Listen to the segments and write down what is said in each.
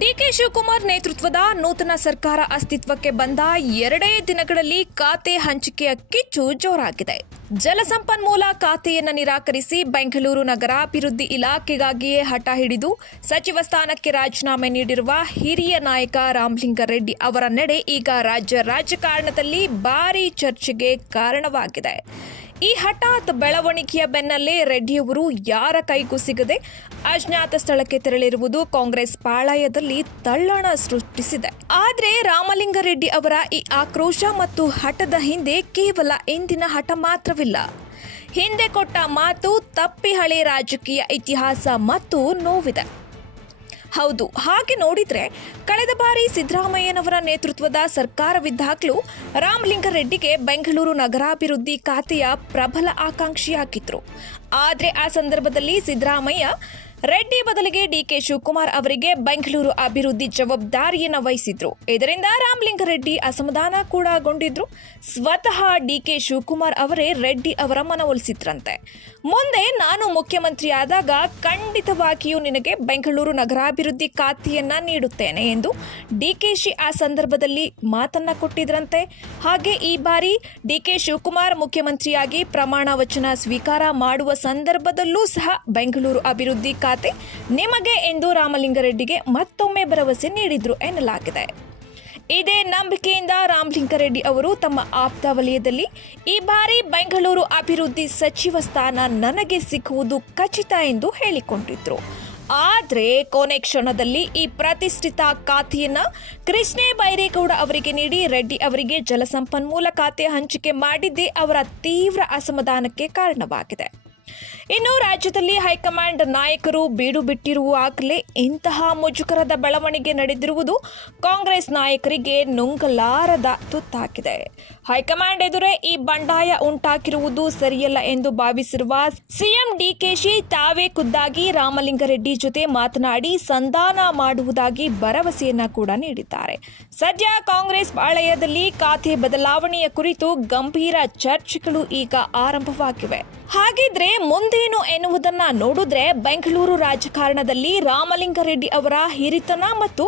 DK Shivakumar ನೇತೃತ್ವದ ನೂತನ ಸರ್ಕಾರ ಅಸ್ತಿತ್ವಕ್ಕೆ ಬಂದ 2 ದಿನಗಳಲ್ಲಿ ಖಾತೆ ಹಂಚಿಕೆಯ ಕಿಚ್ಚು ಜೋರಾಗಿದೆ. ಜಲಸಂಪನ್ಮೂಲ ಖಾತೆಯನ್ನು ನಿರಾಕರಿಸಿ ಬೆಂಗಳೂರು ನಗರಾಭಿವೃದ್ಧಿ ಇಲಾಖೆಗಾಗಿಯೇ ಹಠ ಹಿಡಿದು ಸಚಿವ ಸ್ಥಾನಕ್ಕೆ ರಾಜೀನಾಮೆ ನೀಡಿರುವ ಹಿರಿಯ ನಾಯಕ ರಾಮಲಿಂಗಾರೆಡ್ಡಿ ಅವರ ನಡೆ ಈಗ ರಾಜ್ಯ ರಾಜಕಾರಣದಲ್ಲಿ ಭಾರೀ ಚರ್ಚೆಗೆ ಕಾರಣವಾಗಿದೆ. ಈ ಹಠಾತ್ ಬೆಳವಣಿಗೆಯ ಬೆನ್ನಲ್ಲೇ ರೆಡ್ಡಿಯವರು ಯಾರ ಕೈಗೂ ಸಿಗದೆ ಅಜ್ಞಾತ ಸ್ಥಳಕ್ಕೆ ತೆರಳಿರುವುದು ಕಾಂಗ್ರೆಸ್ ಪಾಳಯದಲ್ಲಿ ತಲ್ಲಣ ಸೃಷ್ಟಿಸಿದೆ. ಆದರೆ ರಾಮಲಿಂಗಾರೆಡ್ಡಿ ಅವರ ಈ ಆಕ್ರೋಶ ಮತ್ತು ಹಠದ ಹಿಂದೆ ಕೇವಲ ಇಂದಿನ ಹಠ ಮಾತ್ರವಿಲ್ಲ. ಹಿಂದೆ ಕೊಟ್ಟ ಮಾತು ತಪ್ಪಿ ಹಳೆ ರಾಜಕೀಯ ಇತಿಹಾಸ ಮತ್ತು ನೋವಿದೆ. ಹೌದು, ಹಾಗೆ ನೋಡಿದ್ರೆ ಕಳೆದ ಬಾರಿ ಸಿದ್ದರಾಮಯ್ಯನವರ ನೇತೃತ್ವದ ಸರ್ಕಾರವಿದ್ದಾಗಲೂ ರಾಮಲಿಂಗಾರೆಡ್ಡಿಗೆ ಬೆಂಗಳೂರು ನಗರಾಭಿವೃದ್ಧಿ ಖಾತೆಯ ಪ್ರಬಲ ಆಕಾಂಕ್ಷಿಯಾಗಿದ್ರು. ಆದರೆ ಆ ಸಂದರ್ಭದಲ್ಲಿ ಸಿದ್ದರಾಮಯ್ಯ ರೆಡ್ಡಿ ಬದಲಿಗೆ ಡಿಕೆ ಶಿವಕುಮಾರ್ ಅವರಿಗೆ ಬೆಂಗಳೂರು ಅಭಿವೃದ್ಧಿ ಜವಾಬ್ದಾರಿಯನ್ನು ವಹಿಸಿದ್ರು. ಇದರಿಂದ ರಾಮಲಿಂಗಾರೆಡ್ಡಿ ಅಸಮಾಧಾನ ಕೂಡ ಗೊಂಡಿದ್ರು. ಸ್ವತಃ ಡಿಕೆ ಶಿವಕುಮಾರ್ ಅವರೇ ರೆಡ್ಡಿ ಅವರ ಮನವೊಲಿಸಿದ್ರಂತೆ. ಮುಂದೆ ನಾನು ಮುಖ್ಯಮಂತ್ರಿಯಾದಾಗ ಖಂಡಿತವಾಗಿಯೂ ನಿನಗೆ ಬೆಂಗಳೂರು ನಗರಾಭಿವೃದ್ಧಿ ಖಾತೆಯನ್ನ ನೀಡುತ್ತೇನೆ ಎಂದು ಡಿಕೆಶಿ ಆ ಸಂದರ್ಭದಲ್ಲಿ ಮಾತನ್ನ ಕೊಟ್ಟಿದ್ರಂತೆ. ಹಾಗೆ ಈ ಬಾರಿ ಡಿಕೆ ಶಿವಕುಮಾರ್ ಮುಖ್ಯಮಂತ್ರಿಯಾಗಿ ಪ್ರಮಾಣ ವಚನ ಸ್ವೀಕಾರ ಮಾಡುವ ಸಂದರ್ಭದಲ್ಲೂ ಸಹ ಬೆಂಗಳೂರು ಅಭಿವೃದ್ಧಿ ಖಾತೆ ನಿಮಗೆ ಎಂದು ರಾಮಲಿಂಗಾರೆಡ್ಡಿಗೆ ಮತ್ತೊಮ್ಮೆ ಭರವಸೆ ನೀಡಿದ್ರು ಎನ್ನಲಾಗಿದೆ. ಇದೇ ನಂಬಿಕೆಯಿಂದ ರಾಮಲಿಂಗಾರೆಡ್ಡಿ ಅವರು ತಮ್ಮ ಆಪ್ತ ವಲಯದಲ್ಲಿ ಈ ಬಾರಿ ಬೆಂಗಳೂರು ಅಭಿವೃದ್ಧಿ ಸಚಿವ ಸ್ಥಾನ ನನಗೆ ಸಿಕ್ಕುವುದು ಖಚಿತ ಎಂದು ಹೇಳಿಕೊಂಡಿದ್ರು. ಆದರೆ ಕೊನೆ ಕ್ಷಣದಲ್ಲಿ ಈ ಪ್ರತಿಷ್ಠಿತ ಖಾತೆಯನ್ನ ಕೃಷ್ಣೇ ಬೈರೇಗೌಡ ಅವರಿಗೆ ನೀಡಿ ರೆಡ್ಡಿ ಅವರಿಗೆ ಜಲಸಂಪನ್ಮೂಲ ಖಾತೆ ಹಂಚಿಕೆ ಮಾಡಿದ್ದೇ ಅವರ ತೀವ್ರ ಅಸಮಾಧಾನಕ್ಕೆ ಕಾರಣವಾಗಿದೆ. ಇನ್ನು ರಾಜ್ಯದಲ್ಲಿ ಹೈಕಮಾಂಡ್ ನಾಯಕರು ಬೀಡು ಬಿಟ್ಟಿರುವಾಗಲೇ ಇಂತಹ ಮುಜುಗರದ ಬೆಳವಣಿಗೆ ನಡೆದಿರುವುದು ಕಾಂಗ್ರೆಸ್ ನಾಯಕರಿಗೆ ನುಂಗಲಾರದ ತುತ್ತಾಗಿದೆ. ಹೈಕಮಾಂಡ್ ಎದುರೇ ಈ ಬಂಡಾಯ ಉಂಟಾಗಿರುವುದು ಸರಿಯಲ್ಲ ಎಂದು ಭಾವಿಸಿರುವ ಸಿಎಂ ಡಿಕೆಶಿ ತಾವೇ ಖುದ್ದಾಗಿ ರಾಮಲಿಂಗಾರೆಡ್ಡಿ ಜೊತೆ ಮಾತನಾಡಿ ಸಂಧಾನ ಮಾಡುವುದಾಗಿ ಭರವಸೆಯನ್ನ ಕೂಡ ನೀಡಿದ್ದಾರೆ. ಸದ್ಯ ಕಾಂಗ್ರೆಸ್ ಪಾಳಯದಲ್ಲಿ ಖಾತೆ ಬದಲಾವಣೆಯ ಕುರಿತು ಗಂಭೀರ ಚರ್ಚೆಗಳು ಈಗ ಆರಂಭವಾಗಿವೆ. ಹಾಗಿದ್ರೆ ಮುಂದೇನು ಎನ್ನುವುದನ್ನ ನೋಡಿದ್ರೆ ಬೆಂಗಳೂರು ರಾಜಕಾರಣದಲ್ಲಿ ರಾಮಲಿಂಗಾರೆಡ್ಡಿ ಅವರ ಹಿರಿತನ ಮತ್ತು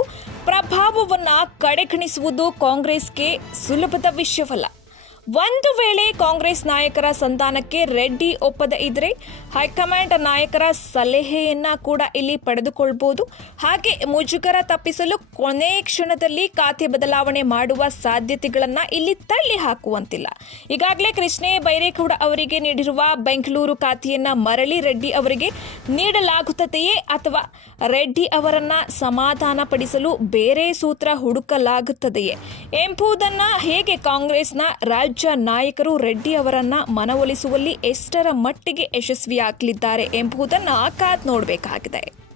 ಪ್ರಭಾವವನ್ನ ಕಡೆಗಣಿಸುವುದು ಕಾಂಗ್ರೆಸ್ಗೆ ಸುಲಭದ ವಿಷಯವಲ್ಲ. ಒಂದು ವೇಳೆ ಕಾಂಗ್ರೆಸ್ ನಾಯಕರ ಸಂಧಾನಕ್ಕೆ ರೆಡ್ಡಿ ಒಪ್ಪದ ಇದ್ರೆ ಹೈಕಮಾಂಡ್ ನಾಯಕರ ಸಲಹೆಯನ್ನ ಕೂಡ ಇಲ್ಲಿ ಪಡೆದುಕೊಳ್ಬಹುದು. ಹಾಗೆ ಮುಜುಗರ ತಪ್ಪಿಸಲು ಕೊನೆ ಕ್ಷಣದಲ್ಲಿ ಖಾತೆ ಬದಲಾವಣೆ ಮಾಡುವ ಸಾಧ್ಯತೆಗಳನ್ನ ಇಲ್ಲಿ ತಳ್ಳಿ ಹಾಕುವಂತಿಲ್ಲ. ಈಗಾಗಲೇ ಕೃಷ್ಣೇ ಬೈರೇಗೌಡ ಅವರಿಗೆ ನೀಡಿರುವ ಬೆಂಗಳೂರು ಖಾತೆಯನ್ನ ಮರಳಿ ರೆಡ್ಡಿ ಅವರಿಗೆ ನೀಡಲಾಗುತ್ತದೆಯೇ ಅಥವಾ ರೆಡ್ಡಿ ಅವರನ್ನ ಸಮಾಧಾನ ಪಡಿಸಲು ಬೇರೆ ಸೂತ್ರ ಹುಡುಕಲಾಗುತ್ತದೆಯೇ ಎಂಬುದನ್ನ ಹೇಗೆ ಕಾಂಗ್ರೆಸ್ನ ರಾಜ್ಯ ನಾಯಕರು ರೆಡ್ಡಿ ಅವರನ್ನ ಮನವೊಲಿಸುವಲ್ಲಿ ಎಷ್ಟರ ಮಟ್ಟಿಗೆ ಯಶಸ್ವಿಯಾಗಲಿದ್ದಾರೆ ಎಂಬುದನ್ನು ಕಾದ್ ನೋಡಬೇಕಾಗಿದೆ.